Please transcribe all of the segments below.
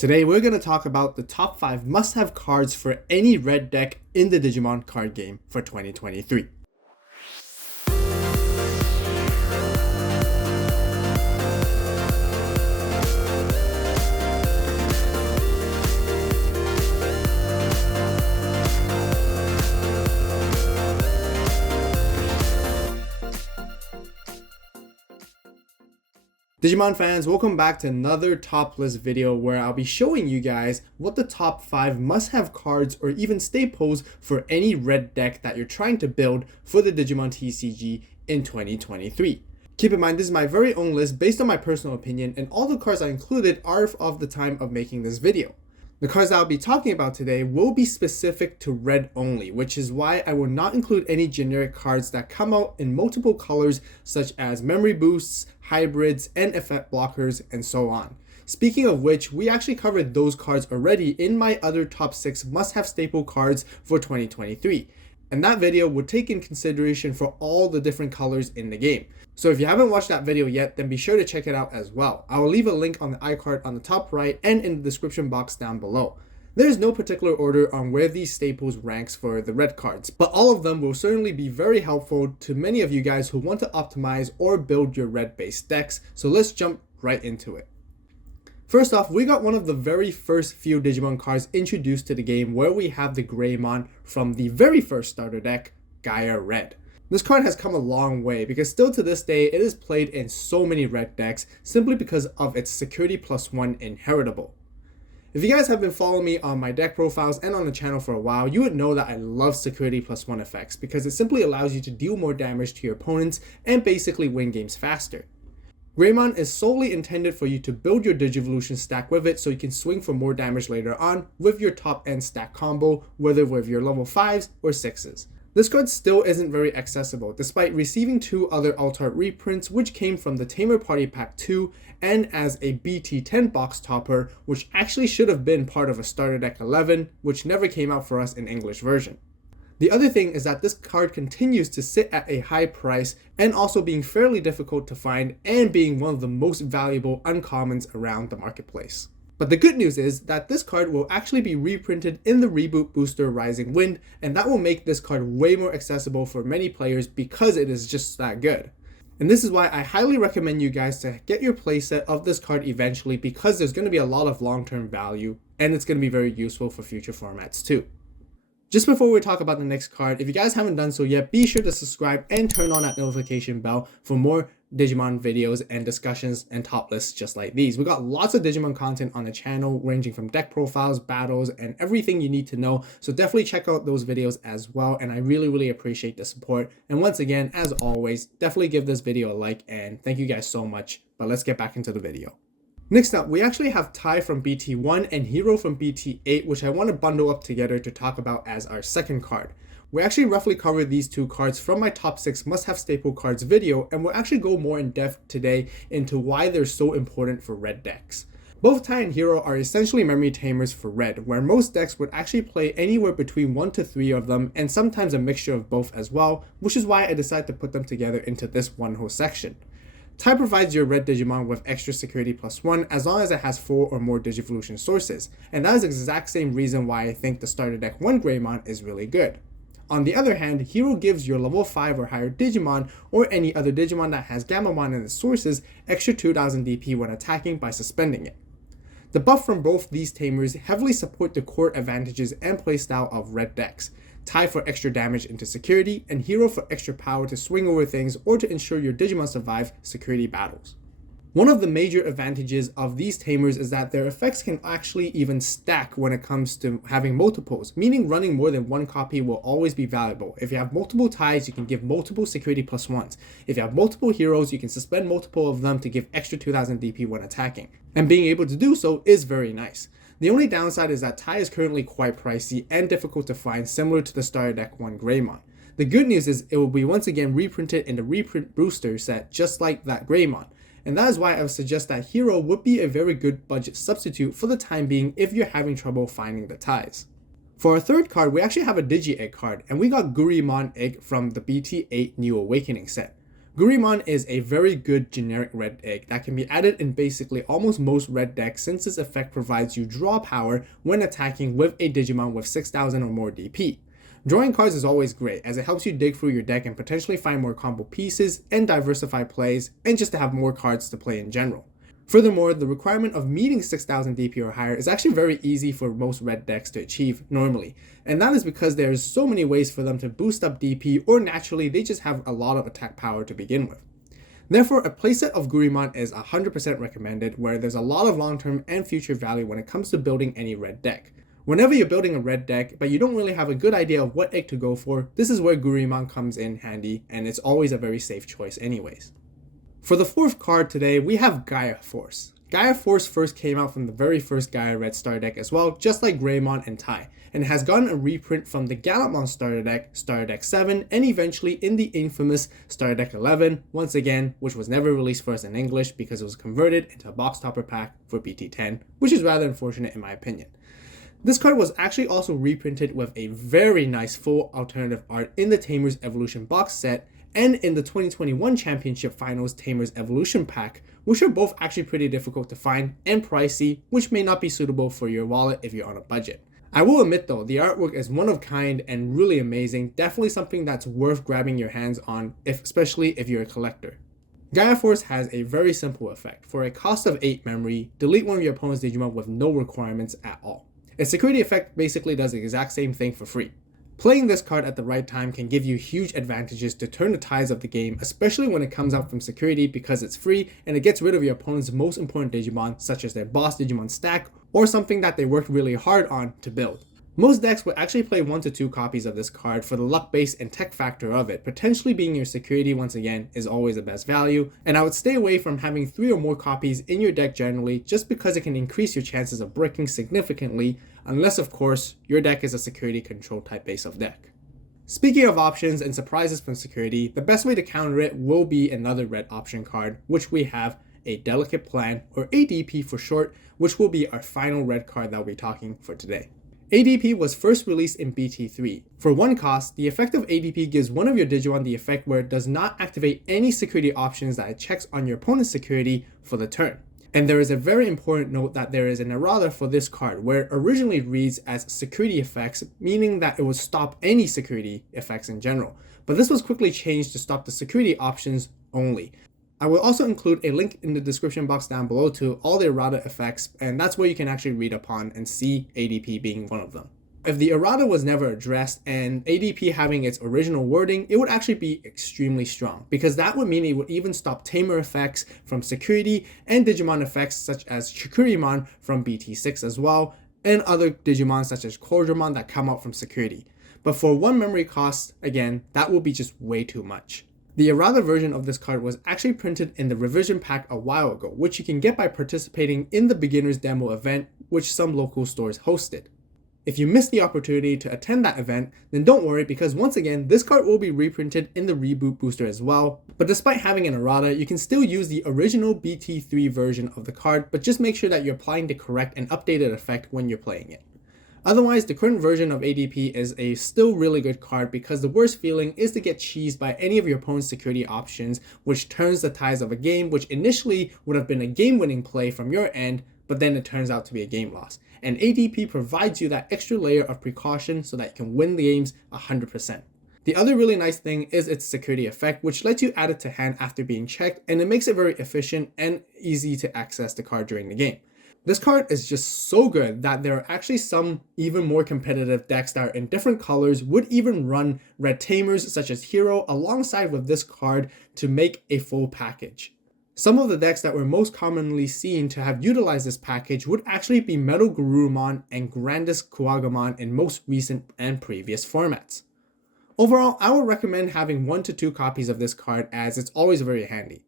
Today we're going to talk about the top 5 must-have cards for any red deck in the Digimon card game for 2023. Digimon fans, welcome back to another top list video where I'll be showing you guys what the top 5 must-have cards or even staples for any red deck that you're trying to build for the Digimon TCG in 2023. Keep in mind, this is my very own list based on my personal opinion, and all the cards I included are of the time of making this video. The cards that I'll be talking about today will be specific to red only, which is why I will not include any generic cards that come out in multiple colors such as memory boosts, hybrids, and effect blockers, and so on. Speaking of which, we actually covered those cards already in my other top 6 must-have staple cards for 2023. And that video would take in consideration for all the different colors in the game. So if you haven't watched that video yet, then be sure to check it out as well. I will leave a link on the iCard on the top right and in the description box down below. There is no particular order on where these staples ranks for the red cards, but all of them will certainly be very helpful to many of you guys who want to optimize or build your red based decks. So let's jump right into it. First off, we got one of the very first few Digimon cards introduced to the game where we have the Greymon from the very first starter deck, Gaia Red. This card has come a long way because still to this day it is played in so many red decks simply because of its security +1 inheritable. If you guys have been following me on my deck profiles and on the channel for a while, you would know that I love security +1 effects because it simply allows you to deal more damage to your opponents and basically win games faster. Greymon is solely intended for you to build your Digivolution stack with it so you can swing for more damage later on with your top end stack combo, whether with your level 5s or 6s. This card still isn't very accessible despite receiving 2 other alt-art reprints which came from the Tamer Party Pack 2 and as a BT10 box topper, which actually should have been part of a Starter Deck 11 which never came out for us in English version. The other thing is that this card continues to sit at a high price and also being fairly difficult to find and being one of the most valuable uncommons around the marketplace. But the good news is that this card will actually be reprinted in the reboot booster Rising Wind, and that will make this card way more accessible for many players because it is just that good. And this is why I highly recommend you guys to get your playset of this card eventually because there's going to be a lot of long-term value and it's going to be very useful for future formats too. Just before we talk about the next card, if you guys haven't done so yet, be sure to subscribe and turn on that notification bell for more Digimon videos and discussions and top lists just like these. We got lots of Digimon content on the channel ranging from deck profiles, battles, and everything you need to know. So definitely check out those videos as well. And I really appreciate the support. And once again, as always, definitely give this video a like and thank you guys so much. But let's get back into the video. Next up, we actually have Tai from BT1 and Hero from BT8, which I want to bundle up together to talk about as our second card. We actually roughly covered these 2 cards from my top 6 must-have staple cards video, and we'll actually go more in depth today into why they're so important for red decks. Both Tai and Hero are essentially memory tamers for red, where most decks would actually play anywhere between 1 to 3 of them, and sometimes a mixture of both as well, which is why I decided to put them together into this one whole section. Tai provides your red Digimon with extra security +1 as long as it has 4 or more Digivolution sources, and that is the exact same reason why I think the starter deck 1 Greymon is really good. On the other hand, Hero gives your level 5 or higher Digimon or any other Digimon that has Gamamon in its sources extra 2000 DP when attacking by suspending it. The buff from both these tamers heavily support the core advantages and playstyle of red decks. Tai for extra damage into security, and Hero for extra power to swing over things or to ensure your Digimon survive security battles. One of the major advantages of these tamers is that their effects can actually even stack when it comes to having multiples, meaning running more than 1 copy will always be valuable. If you have multiple Tais, you can give multiple security +1s. If you have multiple Heroes, you can suspend multiple of them to give extra 2000 DP when attacking. And being able to do so is very nice. The only downside is that Tai is currently quite pricey and difficult to find, similar to the Starter Deck 1 Greymon. The good news is it will be once again reprinted in the reprint booster set just like that Greymon. And that is why I would suggest that Hero would be a very good budget substitute for the time being if you're having trouble finding the Tais. For our third card, we actually have a Digi-Egg card, and we got Greymon Egg from the BT8 New Awakening set. Greymon is a very good generic red egg that can be added in basically almost most red decks since its effect provides you draw power when attacking with a Digimon with 6,000 or more DP. Drawing cards is always great as it helps you dig through your deck and potentially find more combo pieces and diversify plays and just to have more cards to play in general. Furthermore, the requirement of meeting 6,000 DP or higher is actually very easy for most red decks to achieve normally, and that is because there's so many ways for them to boost up DP or naturally they just have a lot of attack power to begin with. Therefore, a playset of Greymon is 100% recommended where there's a lot of long-term and future value when it comes to building any red deck. Whenever you're building a red deck, but you don't really have a good idea of what egg to go for, this is where Greymon comes in handy, and it's always a very safe choice anyways. For the fourth card today, we have Gaia Force. Gaia Force first came out from the very first Gaia Red Starter Deck as well, just like Greymon and Tai, and has gotten a reprint from the Digimon Starter Deck, Starter Deck 7, and eventually in the infamous Starter Deck 11, once again, which was never released for us in English because it was converted into a box topper pack for BT10, which is rather unfortunate in my opinion. This card was actually also reprinted with a very nice full alternative art in the Tamers Evolution box set and in the 2021 Championship Finals Tamers Evolution pack, which are both actually pretty difficult to find and pricey, which may not be suitable for your wallet if you're on a budget. I will admit though, the artwork is one of kind and really amazing, definitely something that's worth grabbing your hands on, especially if you're a collector. Gaia Force has a very simple effect. For a cost of 8 memory, delete one of your opponent's Digimon with no requirements at all. Its security effect basically does the exact same thing for free. Playing this card at the right time can give you huge advantages to turn the tides of the game, especially when it comes out from security because it's free and it gets rid of your opponent's most important Digimon, such as their boss Digimon stack or something that they worked really hard on to build. Most decks will actually play 1 to 2 copies of this card for the luck base and tech factor of it, potentially being your security once again is always the best value, and I would stay away from having 3 or more copies in your deck generally just because it can increase your chances of breaking significantly, unless of course your deck is a security control type base of deck. Speaking of options and surprises from security, the best way to counter it will be another red option card, which we have a Delicate Plan, or ADP for short, which will be our final red card that we'll be talking for today. ADP was first released in BT3. For 1 cost, the effect of ADP gives one of your Digimon the effect where it does not activate any security options that it checks on your opponent's security for the turn. And there is a very important note that there is an errata for this card where it originally reads as security effects, meaning that it would stop any security effects in general. But this was quickly changed to stop the security options only. I will also include a link in the description box down below to all the errata effects, and that's where you can actually read upon and see ADP being one of them. If the errata was never addressed and ADP having its original wording, it would actually be extremely strong because that would mean it would even stop Tamer effects from security and Digimon effects such as Shikurimon from BT6 as well, and other Digimon such as Quadramon that come out from security. But for 1 memory cost, again, that will be just way too much. The errata version of this card was actually printed in the revision pack a while ago, which you can get by participating in the beginner's demo event, which some local stores hosted. If you missed the opportunity to attend that event, then don't worry because once again, this card will be reprinted in the reboot booster as well. But despite having an errata, you can still use the original BT3 version of the card, but just make sure that you're applying the correct and updated effect when you're playing it. Otherwise, the current version of ADP is a still really good card because the worst feeling is to get cheesed by any of your opponent's security options, which turns the tides of a game which initially would have been a game-winning play from your end, but then it turns out to be a game loss. And ADP provides you that extra layer of precaution so that you can win the games 100%. The other really nice thing is its security effect, which lets you add it to hand after being checked, and it makes it very efficient and easy to access the card during the game. This card is just so good that there are actually some even more competitive decks that are in different colors would even run red Tamers such as Hero alongside with this card to make a full package. Some of the decks that were most commonly seen to have utilized this package would actually be Metal Garurumon and Grandest Kuwagamon in most recent and previous formats. Overall, I would recommend having 1 to 2 copies of this card as it's always very handy.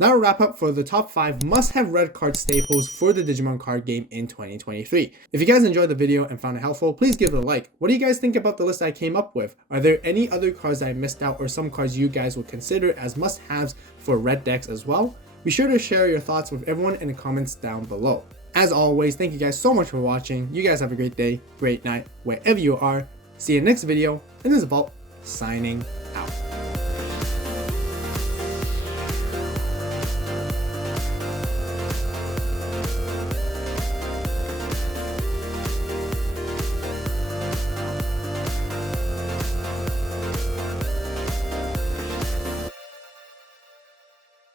That'll wrap up for the top 5 must-have red card staples for the Digimon card game in 2023. If you guys enjoyed the video and found it helpful, please give it a like. What do you guys think about the list I came up with? Are there any other cards that I missed out or some cards you guys would consider as must-haves for red decks as well? Be sure to share your thoughts with everyone in the comments down below. As always, thank you guys so much for watching. You guys have a great day, great night, wherever you are. See you in the next video, and this is Avault, signing out.